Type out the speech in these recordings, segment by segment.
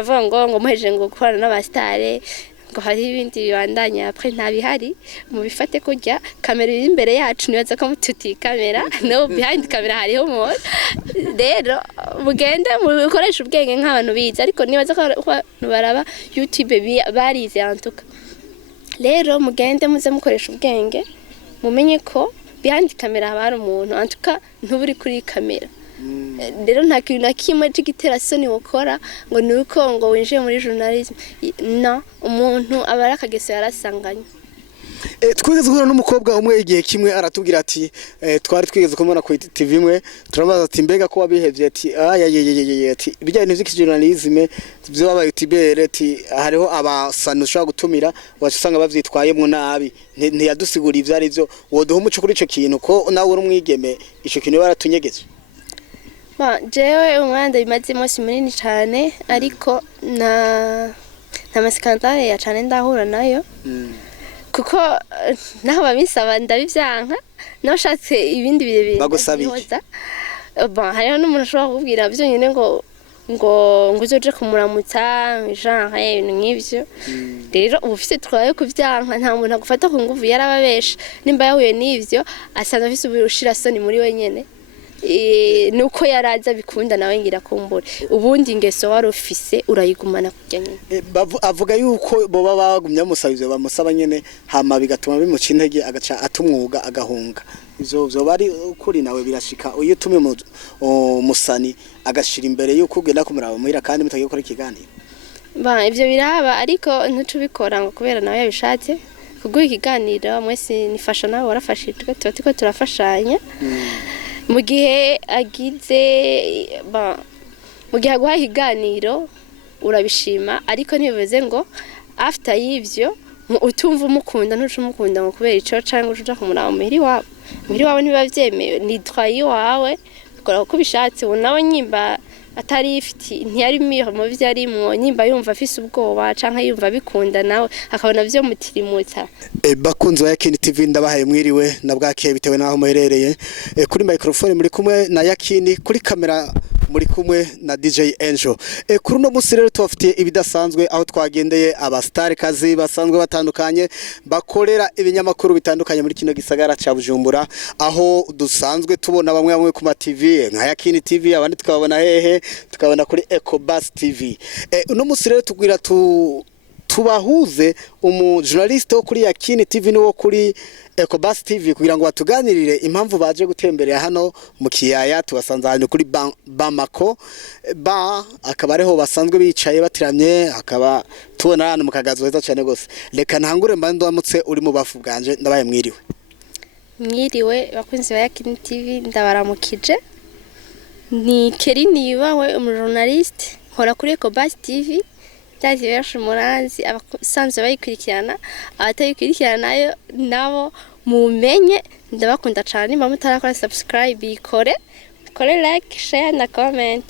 avuga ngo muhejeje ngo gukorana n'abastare ngo hari ibindi bibandanya après ntabihari mu bifate kujya kamera iri imbere yacu nibaza ko mututi kamera no behind kamera hariho mo rero mugende mukoresha ubwenge nk'abantu bize ariko nibaza ko baraba YouTube barize antuka rero mugende muze mukoresha ubwenge mumenye ko behind kamera haba hari umuntu antuka ntuburi kuri kamera rero nta kintu na kimwe c'igitera soni wokora ngo nuko ngo winjiye muri journalism no umuntu abara akageso yarasanganye twigeze guhura n'umukobwa umwe igihe kimwe aratubwira ati twari twigeze kumubona ku TV imwe turabaza ati mbega ko wabihevye ati ati bijyanye n'ivyo byo baba YouTuber ati hariho abasanu ushobora gutumira wasanga bavyitwayemo nabi ntiyadusigura ivyo ari byo woduha umuco kuri ico kintu ko nawe uri umwigeme ico kintu baratunyegeje jewe umwanda bimazemo si munini cyane ariko na masikandare ya cyane ndahura nayo kuko naho babisaba ndabivyanka nashatse ibindi birebire bagusabike hariho n'umuntu ashobora kukubwira byo nyine ngo uzoje kumuramutsa genre ibintu nk'ivyo rero ubufite twaye kuvyanka nta muntu agufata ku nguvu yarababesha nimba yahuye n'ivyo asanzwe afise ubushira soni muri wenyene nuko yaraza bikunda nawe ngira kumbura ubundi ingeso wari ufise urayigumana kujya nyine avuga yuko boba bagumya musabije bamusaba nyene hama bigatuma bimuca intege agaca atumwuga agahunga ivyo bari kuri nawe birashika uyu tumwe musani agashira imbere yuko ugenda kumuraba muhira kandi mutagiye gukora ikiganiro ivyo biraba ariko ntutubikora ngo kubera nawe yabishatse kuguha ikiganiro mwese nifasha nawe warafashijwe tuba turafashanya mu gihe agize mu gihe aguha ikiganiro urabishima ariko ntibivuze ngo after y'ivyo utumva umukunda ntucumukunda ngo kubera ico cyangwa uja kumuraba muhiri wawe ntibavyemewe nitwaye iwawe ukora uko bishatse nawe nyimba atari ifiti ntiyari miho mu vyarimwo nyimba yumva afise ubwoba canke yumva bikunda nawe akabona vyo mutirimutsa bakunzi wa Yakini TV ndabahaye mwiriwe na bwakeye bitewe naho muherereye kuri microphone muri kumwe na Yakini kuri kamera muri kumwe na DJ Angel kuri no musi rero tubafitiye ibidasanzwe aho twagendeye abastari kazi basanzwe batandukanye bakorera ibinyamakuru bitandukanye muri kino gisagara ca Bujumbura aho dusanzwe tubona bamwe ku ma TV nka Yakini TV abandi tukabona hehe tukabona kuri Ecobus TV uno musi rero tugwira tubahuze journaliste wo kuri Yakini TV no kuri Ecobus TV kugira ngo batuganirire impamvu baje gutemberera hano mu kiyaya tubasanze hano kuri Bamako akaba ariho basanzwe bicaye batiramye akaba tubona hano mu kagazo heza cyane gose reka ntangure mbando wamutse uri mu bafu bwanje ndabaye mwiriwe bakunzi ba Yakini TV ndabaramukije ni Kerini bawe umujournaliste nkora kuri Ecobus TV cyari benshi muranzi abasanzwe bayikurikirana abatayikurikirana nayo nabo mumenye ndabakunda cyane mama utarakora subscribe ikore like share na comment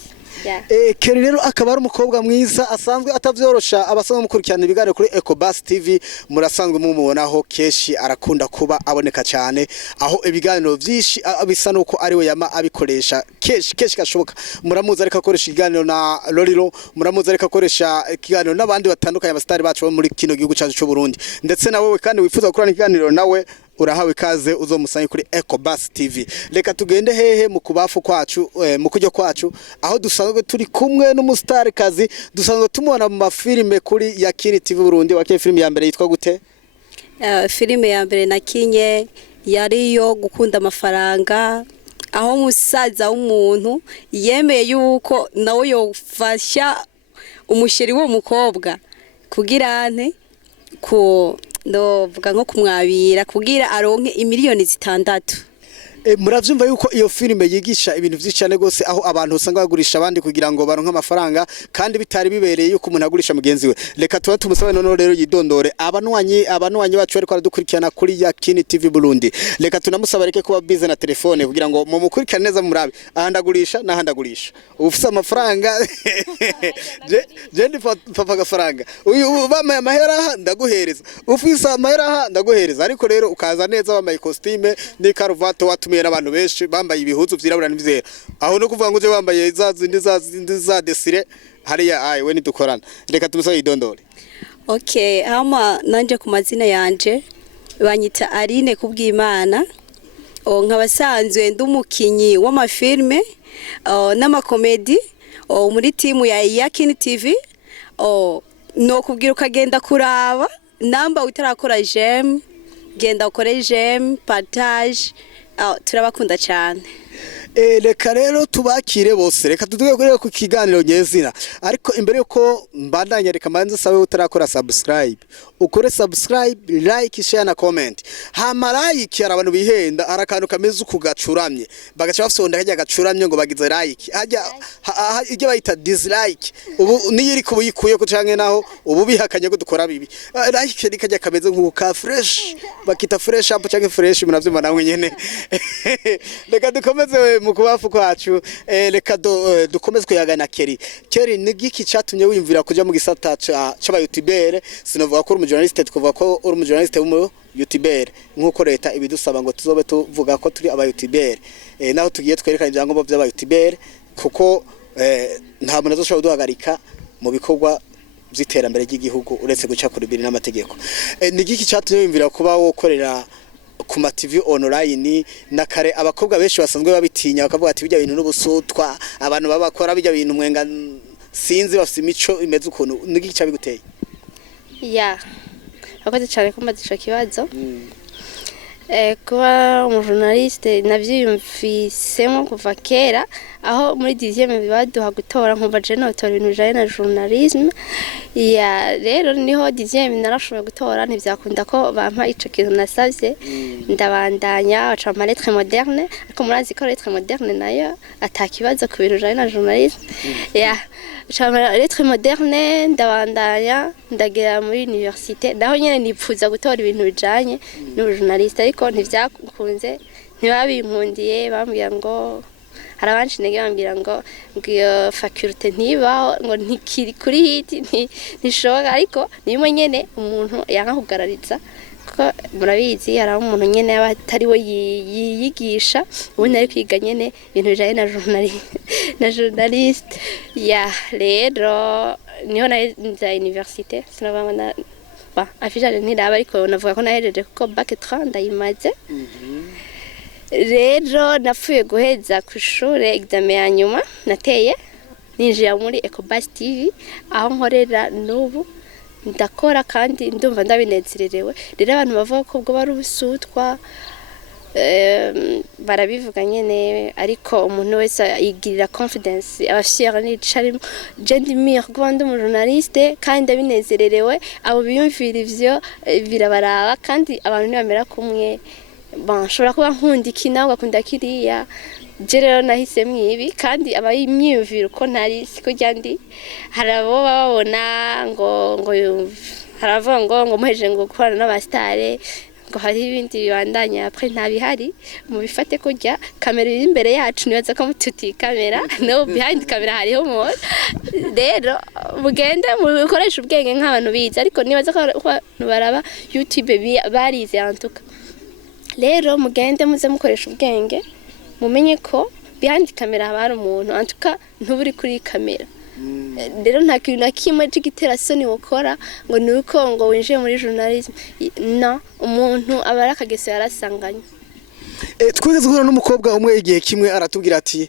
Keri rero akaba ari umukobwa mwiza asanzwe atavyorosha abasanzwe mukurikirana ibiganiro kuri Ecobus TV murasanzwe mumubonaho keshi arakunda kuba aboneka cyane aho ibiganiro byinshi bisa nuko ari we yama abikoresha keshi gashoboka muramuza ariko akoresha ikiganiro na Loriro muramuza ariko akoresha ikiganiro n'abandi batandukanye abastari bacu muri kino gihugu cyacu cyo Burundi ndetse nawe kandi wifuza gukorana ikiganiro nawe urahawe kaze uzomusanye kuri Ecobus TV reka tugende hehe mu kubafu kwacu mu kujyo kwacu aho dusanzwe turi kumwe n'umustar kazi dusanzwe tumubona mu mafilme kuri Yakini TV Burundi wakiye filme ya mbere yitwa gute filme ya mbere nakinye yari yo gukunda amafaranga aho musaza w'umuntu yemeye yuko nawe yofasha umusheri wo mukobwa kugira ante ko ndovuga nko kumwabira kugira aronke imiliyoni 6. Muravyumva yuko iyo filme yigisha ibintu vy'icane gose aho abantu usanga bagurisha abandi kugira ngo baronke amafaranga kandi bitari bibereye yuko umuntu agurisha mugenzi we reka tuba tumusabe none rero yidondore abanwanyi bacu ariko aradukurikirana kuri Yakini TV Burundi reka tunamusaba reke kuba busy na telefone kugira ngo mu mukurikirane neza murabe ahandagurisha nahandagurisha ufise amafaranga je ndi papa gafaranga uyu bamaye amahera ndaguhereza ufise amahera ndaguhereza ariko rero ukaza neza bamaye costume ni karuvati baratumiye n'abantu benshi bambaye ibihuzu vyirabura n'ivyera aho no kuvuga ngo je bambaye za zindi za desire hariya ayi we nidukorana reka tumusabe idondore. Okay, hama nanje ku mazina yanje banyita Aline Kubwimana. Nkabasanzwe ndumukinyi w'amafilme n'amakomedi muri timu ya Yakini TV. No kubwira ukagenda kuraba namba utarakora j'aime genda ukore j'aime partage turabakunda cyane. Reka rero tubakire bose reka tuduge ku kiganiro nyezina ariko imbere yuko mbandanya reka manze sawe utarakora subscribe ukore subscribe like share na comment hama like arabantu bihenda arakantu kameze ukugacuramye bagaca bafsonda kajya gacuramye ngo bagize like ajya ijye bayita dislike ubu niyiri kubuyikuye ko canke naho ubu bihakanye ko dukora bibi like rikajya kameze nkuka fresh bakita fresh up canke fresh munavyuma namwe nyene reka dukomeze mu kubafu kwacu reka dukomeze kuyagana Keri ni giki cyatumye wimvira kuja mu gisata c'aba YouTuber sinovuga ko uri umujournaliste tukuvuga ko uri umujournaliste w'umu YouTuber nkuko leta ibidusaba ngo tuzobe tuvuga ko turi aba YouTuber naho tugiye twerekana ibyangombwa by'aba YouTuber kuko nta muntu azoshobora duhagarika mu bikorwa by'iterambere ry'igihugu uretse guca kuri biri n'amategeko ni giki cyatumye wimvira kuba wokorera ku ma TV online na kare abakobwa benshi basanzwe babitinya bakavuga ati bijya bintu n'ubusutwa abantu babakora bijya bintu mwenga sinzi bafite imico imeze ukuntu nigi cyabiguteye ya akoze cyane kumbaza ico kibazo kuba umujournaliste navyiyumvisemo kuva kera aho muri 10e bibaduha gutora nkumva je notora ibintu bijanye na journalisme ya rero niho 10e narashoboye gutora ntivyakunda ko bampa ico kintu nasavye ndabandanya baca ma lettre moderne ariko murazi ko lettre moderne nayo atakibazo ku bintu bijanye na journalisme ya chama lettre moderne ndabandanya ndagera muri université daho nyene nipfuza gutora ibintu bijanye n'ubujournaliste ariko ntivyakunze ntibabinkundiye bambwira ngo harabanshi nege bambwira ngo iyo faculté ntibaho ngo ntikiri kuri hiti ntishoboka ariko nimwe nyene umuntu yanka kugarariza ko murabizi hari umuntu nyene yaba atari we yiyigisha ubundi ari kwiga nyene ibintu bijanye na journaliste ya rero niho naza université sinabanga na afijane ntiraba ariko navuga ko nahejeje kuko bac 3 ndayimaze rero napfuye guheza ku ishure examen ya nyuma nateye ninjira muri Ecobus TV aho nkorera n'ubu ndakora kandi ndumva ndabinezererewe rero abantu bavuga ko ubwo bari ubusutwa barabivuga nyene ariko umuntu wese yigirira confidence abashira n'icari je ndimire kuba ndi umujournaliste kandi ndabinezererewe abo biyumvira ivyo birabaraba kandi abantu ntibamera kumwe banshobora kuba nkundiki nawe gakunda kiriya je rero nahise mwibi kandi abayimyumvira uko ntari siko ryandi harabo babona ngo haravuga ngo muheje ngo gukorana n'abastare ngo hari ibindi bibandanya après ntabihari mu bifate kujya kamera iri imbere yacu nibaza ko mututi kamera no behind kamera hariho mo rero mugende mukoresha ubwenge nk'abantu bize ariko nibaza ko baraba YouTube barize antuka rero mugende muze mukoresha ubwenge mumenye ko behind kamera hari umuntu antuka ntuburi kuri kamera rero nta kintu na kimwe c'igitera soni ukora ngo nuko ngo winjiye muri journalisme no umuntu abara kageso yarasanganye twigeze guhura n'umukobwa umwe igihe kimwe aratubwira ati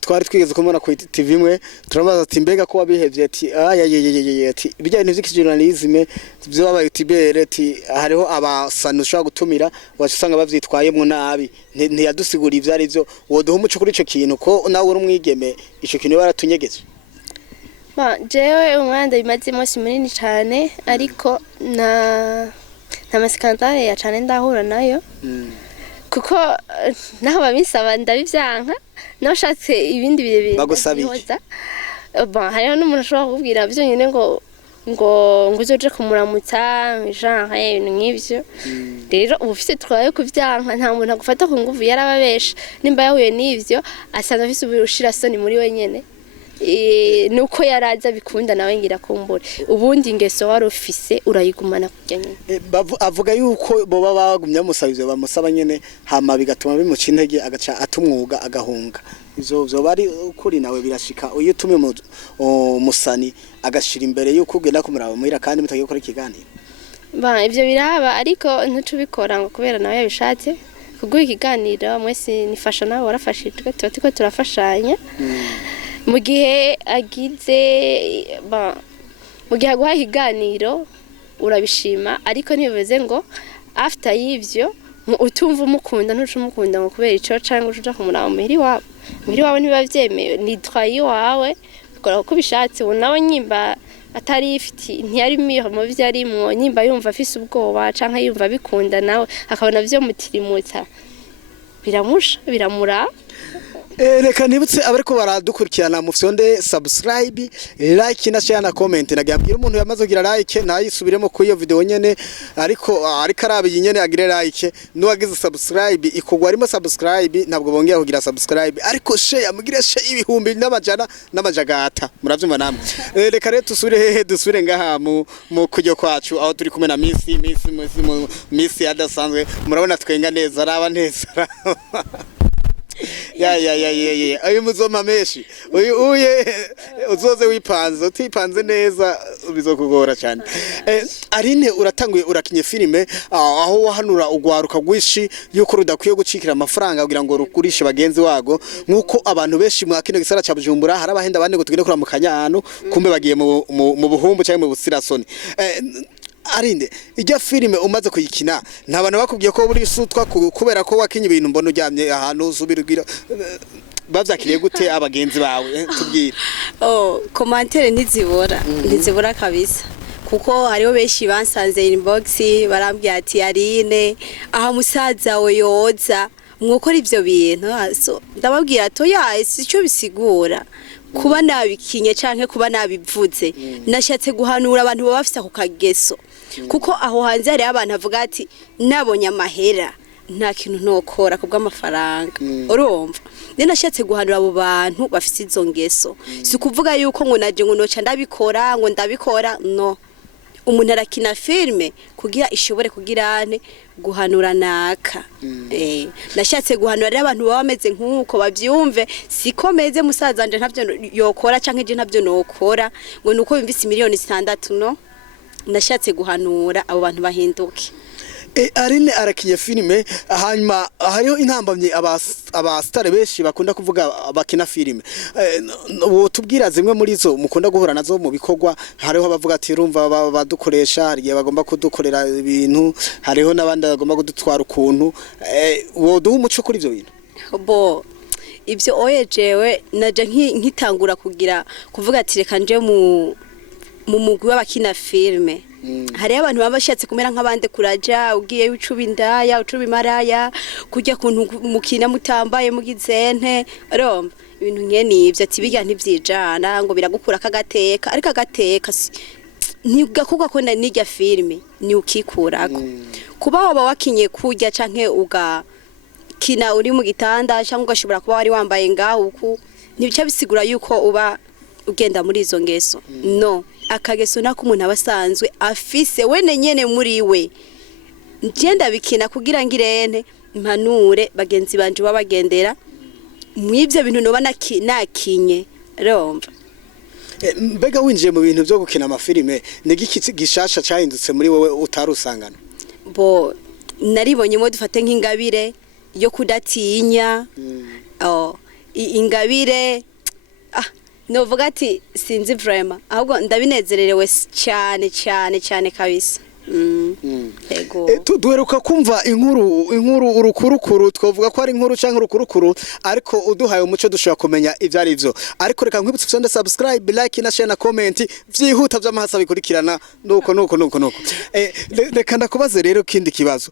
twari twigeze kumubona ku TV imwe turabaza ati mbega ko wabihevye ati ati bijyanye n'ivyo byo baba YouTuber ati hariho abasanu ushobora gutumira wasanga bavyitwayemo nabi ntiyadusigura ivyo ari byo woduha umuco kuri ico kintu ko nawe uri umwigeme ico kintu baratunyegeje jewe umwanda bimaze umunsi munini cyane ariko nta masikandare ya cyane ndahura nayo kuko naho babisaba ndabivyanka nashatse ibindi birebire bagusabike hariho n'umuntu ushobora kukubwira byo nyine ngo uzoje kumuramutsa genre ibintu nk'ivyo rero ubufite twaye kuvyanka nta muntu agufata ku nguvu yarababesha nimba yahuye n'ivyo asanga afise ubushira soni muri wenyene nuko yaraza bikunda nawe ngira kumbura ubundi ingeso wari ufise urayigumana kujya nyine avuga yuko boba bagumya musabye bamusaba nyene hama bigatuma bimuca intege agaca atumwuga agahunga ivyo bari kuri nawe birashika uyu tumwe musani agashira imbere yuko ugenda kumuraba muhira kandi mutagiye gukora ikiganiro ivyo biraba ariko ntitubikora ngo kubera nawe yabishatse kuguha ikiganiro mwese nifasha nawe warafashijwe tuba turiko turafashanya mu gihe agize mu gihe aguha ikiganiro urabishima ariko ntibivuze ngo after y'ivyo utumva umukunda ntuca umukunda ngo kubera ico canke uja kumuraba muhiri wawe ntibiba vyemewe nitwaye iwawe ukora uko bishatse nawe nyimba atari ifiti ntiyari mu byo arimwo nyimba yumva afise ubwoba canke yumva bikunda nawe akabona vyo mutirimutsa biramura reka nibutse abariko baradukurikirana mu fyonde subscribe like na share na comment nagambira umuntu yamaze kugira like nayisubiremo ku iyo video nyene ariko arabi nyene agire like nuwagize subscribe ikugwa arimo subscribe ntabwo bongera kugira subscribe ariko share mugire share ibihumbi n'amajagata muravyumva namwe reka rero dusubire ngaha mu kujyo kwacu aho turi kumwe na Miss adasanzwe murabona twenga neza araba neza ya ayo muzoma meshi uye uzoze wipanze utipanze neza bizokugora cyane Aline uratanguye urakinye filime aho wahanura ugwaruka gwishi yuko rudakwiye gucikira amafaranga kugira ngo rukurishe bagenzi wago nkuko abantu beshi mu akino gisara ca Bujumbura harabahenda bane ngo tugende kura mu kanyano kumbe bagiye mu buhumbu cyangwa mu busirasoni Arinde ijya filime umaze kuyikina ntabana bakubwiye ko buri sutwa kubera ko wakinye ibintu mbona ujyamye ahantu usubirugira bavyakiriye gute abagenzi bawe tubwire commentaire ntizibura kabisa kuko hariho beshi bansanze inbox barambwiye ati Arine aha musaza we yoza mwukora ivyo bintu ndababwira to sico bisigura kuba nabikinye canke kuba nabivuze nashatse guhanura abantu baba bafite ako kageso kuko aho hanze hari abantu avuga ati nabonye amahera nta kintu ntokora kubw'amafaranga urumva nashatse guhanura abo bantu bafite izo ngeso si kuvuga yuko ngo naje ngo noca ndabikora no umuntu arakina filme kugira ishobore kugirane guhanura naka nashatse guhanura abantu baba bameze nkuko bavyumve sikomeze musaza nje ntavyo yokora canke je ntavyo nokora ngo nuko bimvise miliyoni 6 no nashatse guhanura abo bantu bahinduke Aline arakinye filime hanyuma hariho intambamye abastare beshi bakunda kuvuga bakina filime tubwira zimwe muri zo mukunda guhura nazo mu bikorwa hariho abavuga ati rumva badukoresha hariye bagomba kudukorera ibintu hariho nabandi bagomba kudutwara ukuntu woduha umuco kuri ivyo bintu ibyo oyejewe naje nkitangura kuvuga ati reka nje mu mugwi w'abakina filime hari abantu baba bashatse kumera nk'abande kuraja ugiye ucuba indaya ucuba imaraya kujya kuntu mukina mutambaye mugizente romba ibintu nkene ivyo ati bijya ntivyijana ngo biragukura kagateka ariko agateka ntigakuka ko nijya filime ni ukikurako kuba waba wakinye kujya canke kina uri mu gitanda cyangwa ugashobora kuba wari wambaye ngaho uku ntibica bisigura yuko uba ugenda muri izo ngeso no akageso nako umuntu abasanzwe afise wene nyene muri we ngenda bikina kugira ngirene impanure bagenzi banje babagendera mw'ivyo bintu noba nakinye romva mbega winjiye mu bintu byo gukina amafilime nigiki gishasha cyahindutse muri wowe utarusangana naribonye mo dufate nk'ingabire yo kudatinya ingabire novuga ati sinzi vraiment ahubwo ndabinezererewe cyane kabisa Ego. Duheruka kumva inkuru urukurukuru twavuga ko ari inkuru canke urukurukuru ariko uduhaye umuco dushobora kumenya ivyo ari vyo ariko reka nkwibutse ufite subscribe like na share na comment vyihuta vy'amahasa bikurikirana nuko reka ndakubaze rero kindi kibazo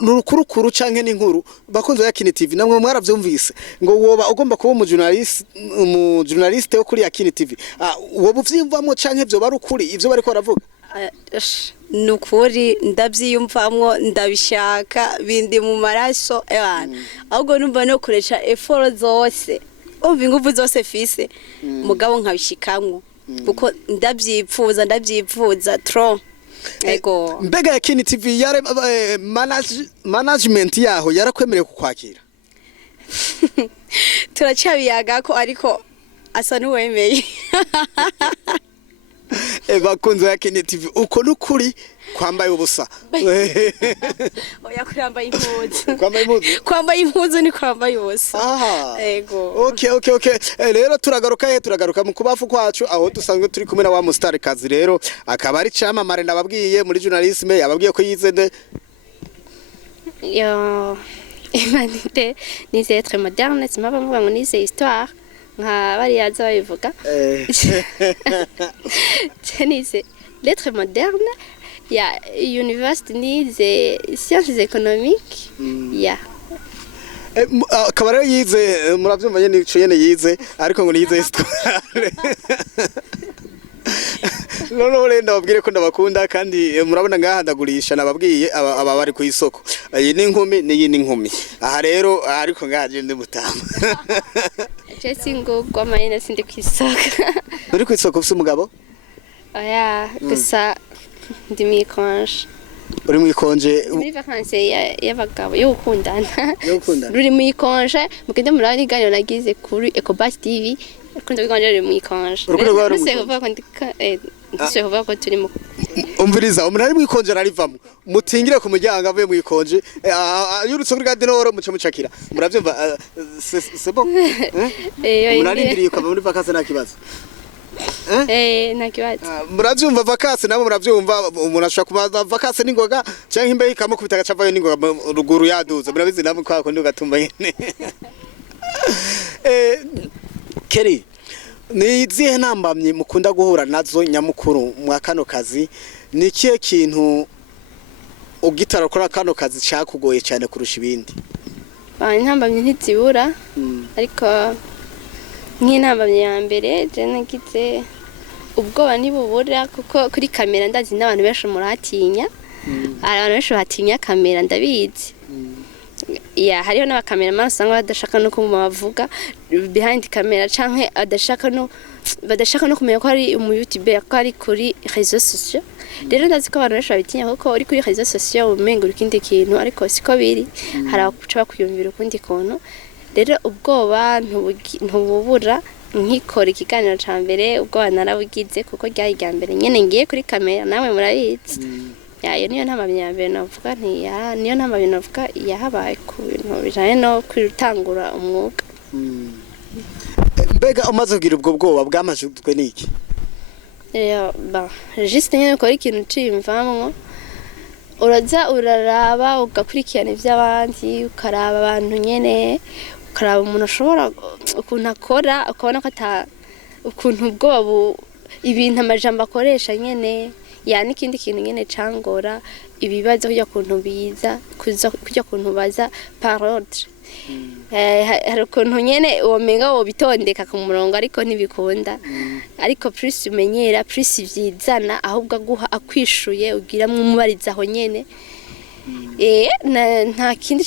nurukurukuru canke n'inkuru bakunze ya Kini TV namwe mwaravyumvise ngo woba ugomba kuba umujournaliste wo kuri ya Kini TV woba uvyimvamwo canke vyo barukuri ivyo bariko baravuga nukuri ndavyiyumvamwo ndabishaka bindi mu maraso ahubwo numva no kureca effort zose umva ingufu zose fise mugabo nkabishikamwo kuko ndavyipfuza trop ego. Mbega Yakini TV yare management yaho yarakwemereye kukwakira? Turacabiyagako ariko asa n'uwemeye. Bakunze Yakini TV uko nukuri kwambaye ubusa. Oya kurambaye impuzu. Kwambaye impuzu ni kwambaye ubusa. Ego. Okay. Rero turagaruka mu kubafu kwacu aho dusanzwe turi kumwe na wa mustar kazi rero akaba ari camamare nababwiye muri journalisme yababwiye ko yizende yo humanité nize être moderne sima bavuga ngo nize histoire nka bariyaza babivuga nize lettres moderne ya university nize sciences économiques ya akaba rero yize muravyumva nyene ico yene yize ariko ngo nize histoire no renda babwire ko ndabakunda kandi murabona ngaha ndagurisha nababwiye aba bari ku isoko iyi ni inkumi ni yini nkumi aha rero ariko ngaje ndi mutama je singo kwa mayina sindi ku isoko uri ku isoko ufite umugabo oya gusa ndi mikonje uri mu ikonje muri vacances y'abagabo yo gukundana ruri mu ikonje mugende murani ganyo nagize kuri Ecobass TV kundi bigonje ruri mu ikonje ndise kuvuga ko turi mu umviriza umuntu ari mu ikonje ararivamo mutingire ku muryango avuye mu ikonje yurutse kuri Gadenoro muce mucakira muravyumva c'est bon munarindiriye ukava muri vacances nakibazo nakibazo muravyumva vacances nabo muravyumva umuntu ashaka kubaza vacances ningoga canke imbe ikamukubita gacavayo ningoga ruguru yaduza murabizi namwe kwako ndi ugatumba nyene Keri ni izihe ntambamye mukunda guhura nazo nyamukuru mwa kano kazi ni kiye kintu ugitara kora kano kazi cyakugoye cyane kurusha ibindi? Intambamye ntizibura ariko nk'intambamye ya mbere je nagize ubwoba nibubura kuko kuri kamera ndazi n'abantu benshi muratinya abantu benshi batinya kamera ndabizi ya hariho n'abakameraman usanga badashaka no kumubavuga behind camera canke badashaka no kumenya ko ari umu YouTuber ko ari kuri réseaux sociaux. Rero ndazi ko abantu benshi babitinya kuko uri kuri réseaux sociaux umenga ikindi kintu ariko siko biri hari abakuca bakuyumvira ukundi kontu. Rero ubwoba ntububura nkikora ikiganiro ca mbere ubwoba narabugize kuko ryari rya mbere nyene ngiye kuri kamera nawe murabizi. Ya niyo ntambamye ya mbere navuga niyo ntambamye navuga yahabaye ku bintu bijanye no kwitangura umwuga. Mbega umaze kugira ubwo bwoba bwamajutwe niki? Juste nyene ko ikintu cimvamwo uraza uraraba ugakurikirana ivy'abandi ukaraba abantu nyene ukaraba umuntu ashobora ukuntu akora ukabona ko ukuntu ubwoba ibintu amajambo akoresha nyene ya n'ikindi kintu nyene cangora ibibazo kujya kuntu biza kujya kuntu baza parole hari ukuntu nyene womenga wobitondeka ku murongo ariko ntibikunda ariko plus umenyera plus vyizana ahubwo aguha akwishuye ugira mwumubarizaho nyene nta kindi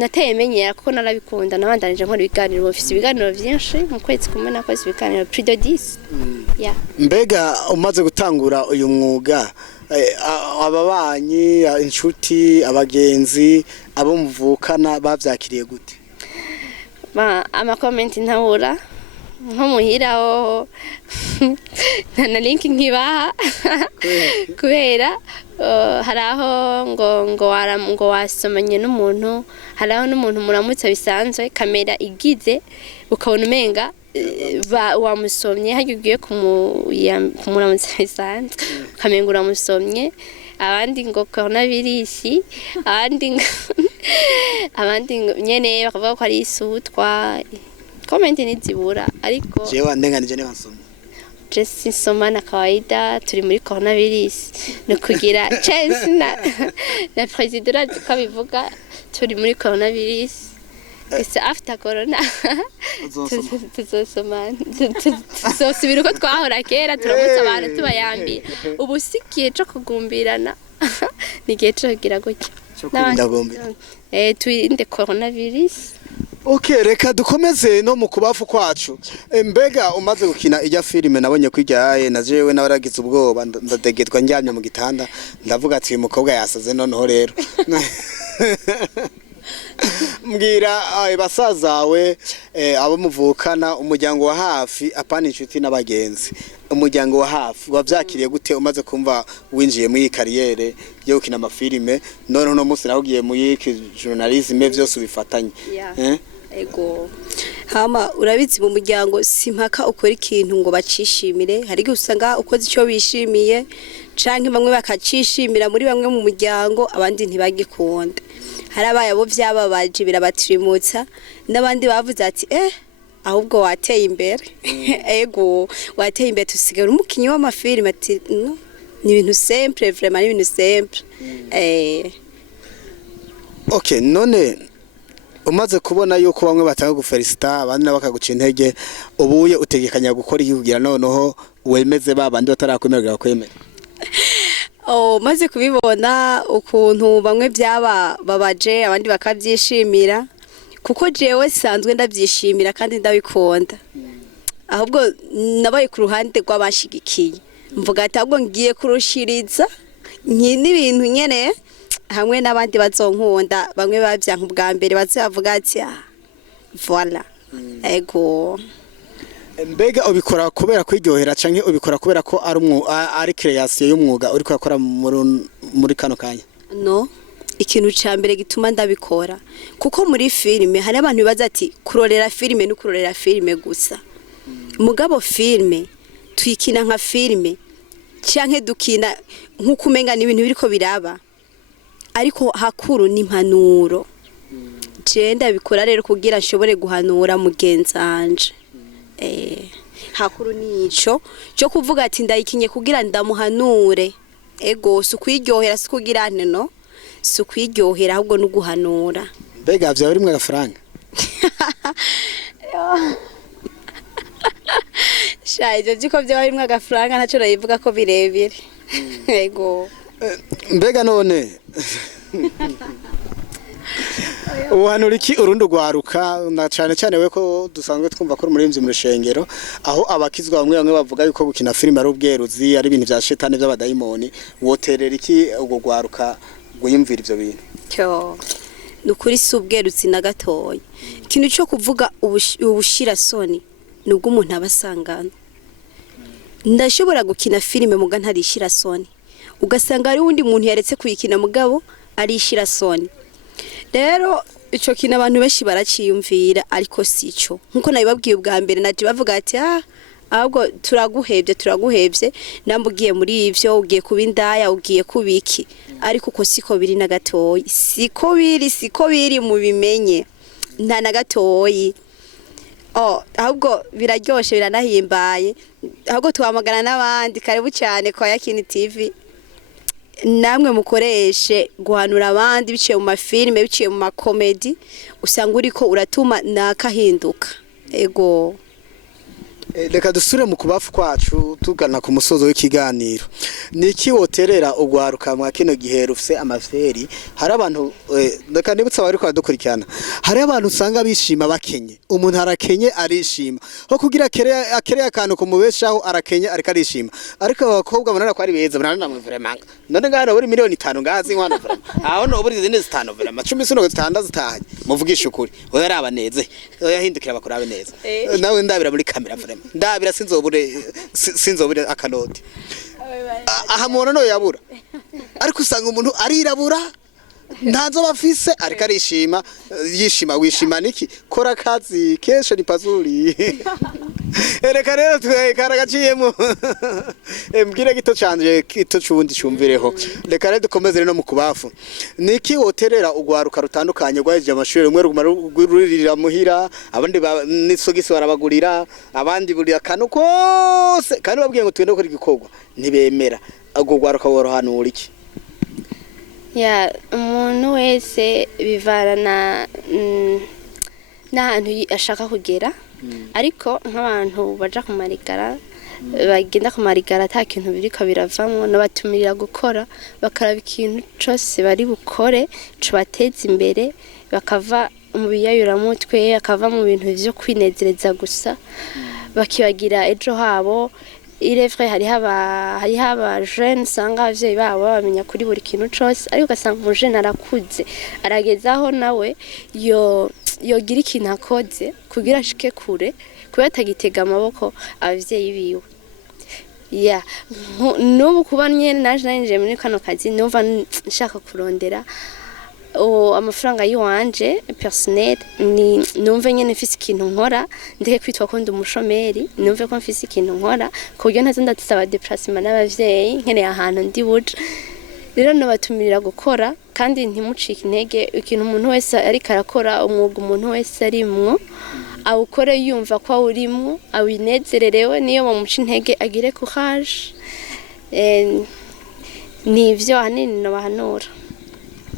nateye menyera kuko narabikunda nabandanije nkora ibiganiro bafise ibiganiro vyinshi mu kwezi kumwe nakoze ibiganiro plus de 10. Mbega umaze gutangura uyu mwuga ababanyi inshuti abagenzi abo muvukana bavyakiriye gute? Ama comment ntabura nko muhiraho na link nkibaha kubera haraho ngo wasomanye n'umuntu haraho n'umuntu muramutse bisanzwe kamera igize ukabona umenga wamusomye hagiye kumuramutse bisanzwe ukamenga uramusomye abandi ngo coronavirus abandi nyene bakavuga ko ari isutwa comment nizibura ariko jewe ndenganije ne basomye just soma na kawaida turi muri coronavirus no kugira chance na president ko bivuga turi muri coronavirus ese after corona tuzosubira uko twahora kera turamutse abantu tubayambira ubu sikiye cyo kugumbirana nigihe cyo kugira gutya n'abandi twirinde coronavirus Okay, reka dukomeze no mu kubafu kwacu. Mbega umaze gukina ijya filime nabonye kwijyaye na jewe nabaragize ubwoba ndadegetwa njyamye mu gitanda ndavuga ati uyu mukobwa yasaze noneho rero. Mbwira basazawe abo muvukana umuryango wa hafi apana inshuti n'abagenzi. Umuryango wa hafi wavyakiriye gute umaze kumva winjiye muri kariyere yo gukina amafilime none no munsi nahugiye muri journalisme vyose ubifatanye. Ego hama urabizi mu muryango simpaka ukora ikintu ngo bacishimire hari usanga ukoze icyo bishimiye canke bamwe bakacishimira muri bamwe mu muryango abandi ntibagikunda hari abayabo vyababaje birabatrimutsa n'abandi bavuze ati ahubwo wateye imbere ego wateye imbere tusigara umukinyi w'amafilime ati no ni ibintu simple vraiment ni ibintu simple Okay, none umaze kubona yuko bamwe batanga gufelicita abandi bakaguca intege ubuye utegekanya gukora iki kugira noneho wemeze babandi batarakwemerera kwemera? Maze kubibona ukuntu bamwe byaba babaje abandi bakabyishimira kuko jewe sanzwe ndabyishimira kandi ndabikunda ahubwo nabaye ku ruhande rw'abashigikiye mvuga ati ahubwo ngiye kurushiriza n'ibintu nyene hamwe n'abandi bazonkunda bamwe babyanka ubwa mbere bazavuga ati voilà ego. Mbega ubikora kubera kwiryohera canke ubikora kubera ko ari creation y'umwuga uri kwakora muri kano kanya? No, ikintu ca mbere gituma ndabikora kuko muri filime hari abantu bibaza ati kurorera filime no kurorera filime gusa mugabo filime twikina nka filime canke dukina nkuko umenga n'ibintu biriko biraba ariko hakuru n'impanuro je ndabikora rero kugira nshobore guhanura mugenzanje hakuru nico cyo kuvuga ati ndayikinye kugira ndamuhanure ego sukwiryohera sukugira no sukwiryohera ahubwo no guhanura. Mbega vya rimwe agafaranga shaje jiko vya rimwe agafaranga ntaco rayivuga ko birebire ego. Mbega none uhanura iki urundi rwaruka na cyane cyane we ko dusanzwe twumva ko muri mu rushengero aho abakizwa bamwe bavuga yuko gukina filime ari ubweruzi ari ibintu bya shetani by'abadayimoni woterera iki ubwo rwaruka guyumvira ivyo bintu? Cyo nukuri subweruzi na gatoya ikintu cyo kuvuga ubushira soni nubwo umuntu abasangana ndashobora gukina filime muga ntarishira soni ugasanga ari undi muntu yaretse kuyikina mugabo arishira soni rero ico kina abantu benshi baraciyumvira ariko sico nkuko nabibabwiye ubwa mbere naje bavuga ati ahubwo turaguhebye nambugiye muri ivyo ugiye kubindaya ugiye kubiki ariko uko siko biri na gatoyi siko biri mu bimenye nta na gatoyi ahubwo biraryoshe biranahimbaye ahubwo tuhamagana n'abandi karibu cyane kwa Yakini TV namwe mukoreshe guhanura abandi biciye mu mafilime biciye mu makomedi usanga uriko uratuma nakahinduka ego. Reka dusure mu kubafu kwacu tugana ku musozo w'ikiganiro niki woterera ugwaruka mwa kino gihe rufise amaferi hari abantu reka nibutsa bari kwa dukurikirana hari abantu usanga bishima bakenye umuntu arakenye arishima ho kugira akere akantu kumubeshaho arakenye ariko arishima ariko abakobwa banana ko ari beza banana mu vraiment none ngana buri miliyoni 5 ngazi nkwana vraiment aho no buri zine 5 vraiment 10 sino zitanda zitahanye muvugisha ukuri oya ari abaneze oya hindukira bakurabe neza nawe ndabira muri kamera vraiment ndabira sinzobure akanoti aha muntu no yabura ariko usanga umuntu arirabura ntazo bafise ariko arishima yishima wishima niki kora kazi kesho ni pazuri reka rero tukara gaciyemo mbwire gito canje kito cubundi cyumvireho reka rero dukomeze no mu kubafu niki woterera ugwaruka rutandukanye rwaje amashuri rumwe rugururira muhira abandi nisogisi barabagurira abandi buri akano kose kandi babwiye ngo twende gukora igikorwa ntibemera agwo gwaruka borohanura iki? Ya umuntu wese bivarana n'ahantu ashaka kugera ariko nk'abantu baja kumarigara bagenda kumarigara ata kintu biriko biravamwo n'abatumirira gukora bakaraba ikintu cyose bari bukore cyo bateza imbere bakava mu biyayuramutwe akava mu bintu vyo kwinezereza gusa bakibagira ejo habo. Irevre hariho aba jeune usanga abavyeyi babo bamenya kuri buri kintu cose, ariko ugasanga umujene arakuze aragezaho nawe yogira ikintu akoze kugira ashike kure kubera atagitega amaboko abavyeyi biwe. N'ubu kuba nyene naje narinjiye muri kano kazi numva nshaka kurondera amafaranga yiwanje personnel, ni numve nyene mfise ikintu nkora, ndeke kwitwa ko ndi umushomeri, numve ko mfise ikintu nkora ku buryo ntaza ndatisaba déplacement n'abavyeyi nkeneye ahantu ndi buje. Rero nabatumirira gukora kandi ntimucike intege, ikintu umuntu wese ariko arakora, umwuga umuntu wese arimwo awukore yumva ko awurimwo, awinezererewe, niyo bamuca intege agire courage. Nivyo ahanini nabahanura.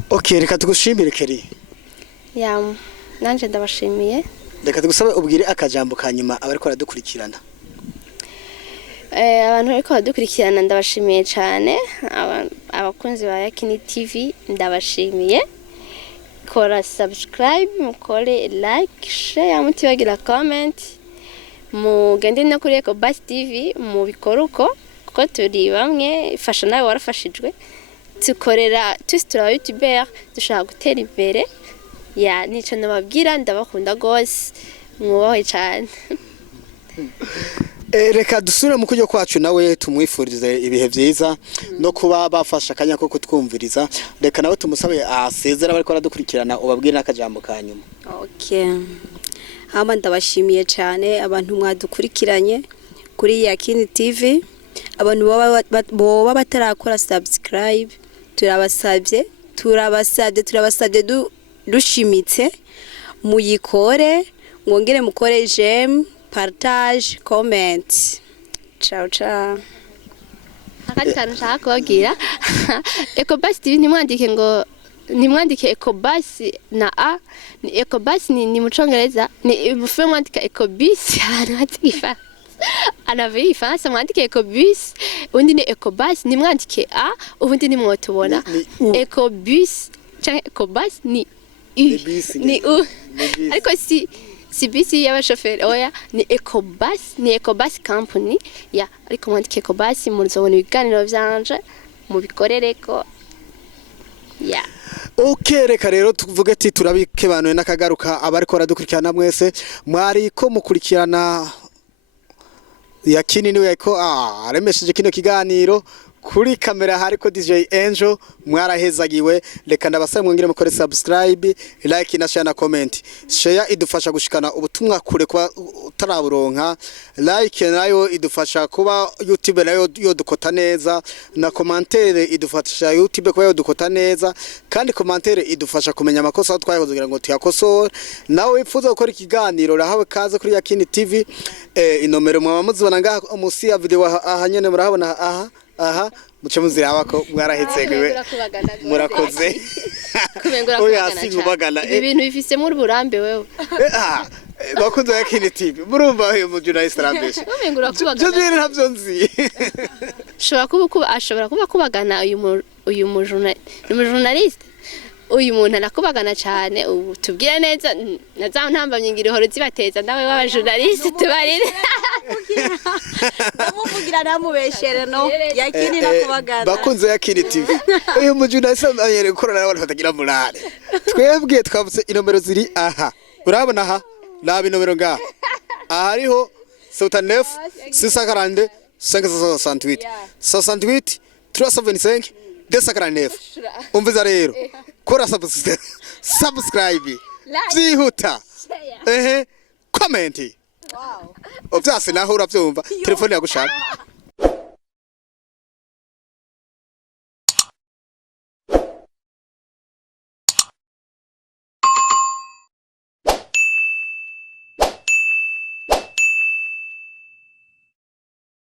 Okay, reka tugushimire Keri. Nanje ndabashimiye. Reka tugusabe ubwire akajambo kanyuma abariko baradukurikirana. Abantu bariko baradukurikirana ndabashimiye cyane, abakunzi ba Yakini TV ndabashimiye. Kora subscribe, mukore like, share, mutibagira comment. Mugende no kuri Ecobass TV mubikora uko kuko turi bamwe, fasha nawe warafashijwe. Tukorera turaba YouTuber dushaka gutera imbere. Nico nababwira, ndabakunda gose, mwubahe cyane. Reka dusubire mu kujyo kwacu nawe tumwifurize ibihe byiza no kuba bafasha akanya ko kutwumviriza. Reka nawe tumusabe asezera bariko baradukurikirana ubabwire n'akajambo kanyuma. Okay. Hama ndabashimiye cyane abantu mwadukurikiranye kuri Yakini TV. Abantu boba batarakora subscribe, turabasabye dushimitse muyikore, mwongere mukore j'aime, partage, comment. Ciao ciao. Akandi kantu nshaka kubabwira, Ecobass TV nimwandike Ecobass na A, ni Ecobass ni mu Congereza, ni bufe mwandika Ecobass ahantu hatifa. Anavyi Ifaransa mwandike Ecobass, undi ni Ecobass, ni mwandike A, ubundi ni mwotubona. Ecobass cyangwa Ecobass ni U. Ni U. Ariko si bisi y'abashoferi oya, ni Ecobass company. Ariko mwandike Ecobass muzobona ibiganiro vyanje mubikorereko. Okay, reka rero tuvuge ati turabikebanuye n'akagaruka abariko baradukurikirana mwese mwari ko mukurikirana Yakini niwe yako aremesheje kino kiganiro kuri kamera hariko DJ Angel, mwarahezagiwe. Reka ndabasabe mwongere mukore subscribe, like na share na comment. Share idufasha gushikana ubutumwa kure kwa utaraburonka, like nayo idufasha kuba YouTube nayo yodukota neza, na commentaire idufasha YouTube kuba yodukota neza, kandi commentaire idufasha kumenya amakosa twayakoze kugira ngo tuyakosore. Nawe wifuza gukora ikiganiro rahawe kaze kuri Yakini TV. Inomero mwamuzibona ngaha musi ya video ahanyene murahabona muce muziraba ko mwarahetsegewe murakoze. Oya singubagana ibintu bifise muri burambe wewe. Bakunze Yakini TV murumva uyu mu journalist rambeshe. Jodire ntabyo nzi. Ashobora kuba kubagana uyu mu journalist. Uyu muntu arakubagana cyane, ubu tubwire neza nazaho ntambamye ngiri horo zibateza nawe waba journalist tubarire. Ndamuvugira namubeshere no Yakini nakubagana. Bakunze Yakini TV. Uyu mu journalist anyere gukorana n'abantu batagira murare. Twebwe twavutse inomero ziri aha. Urabona aha? Nabi nomero ngaha. Aha hariho 79 642 568 68 375 249. Umviza rero. Kora subscribe. Byihuta. Comment. Wow. Obyase naho uravyumva telefone yagushaka.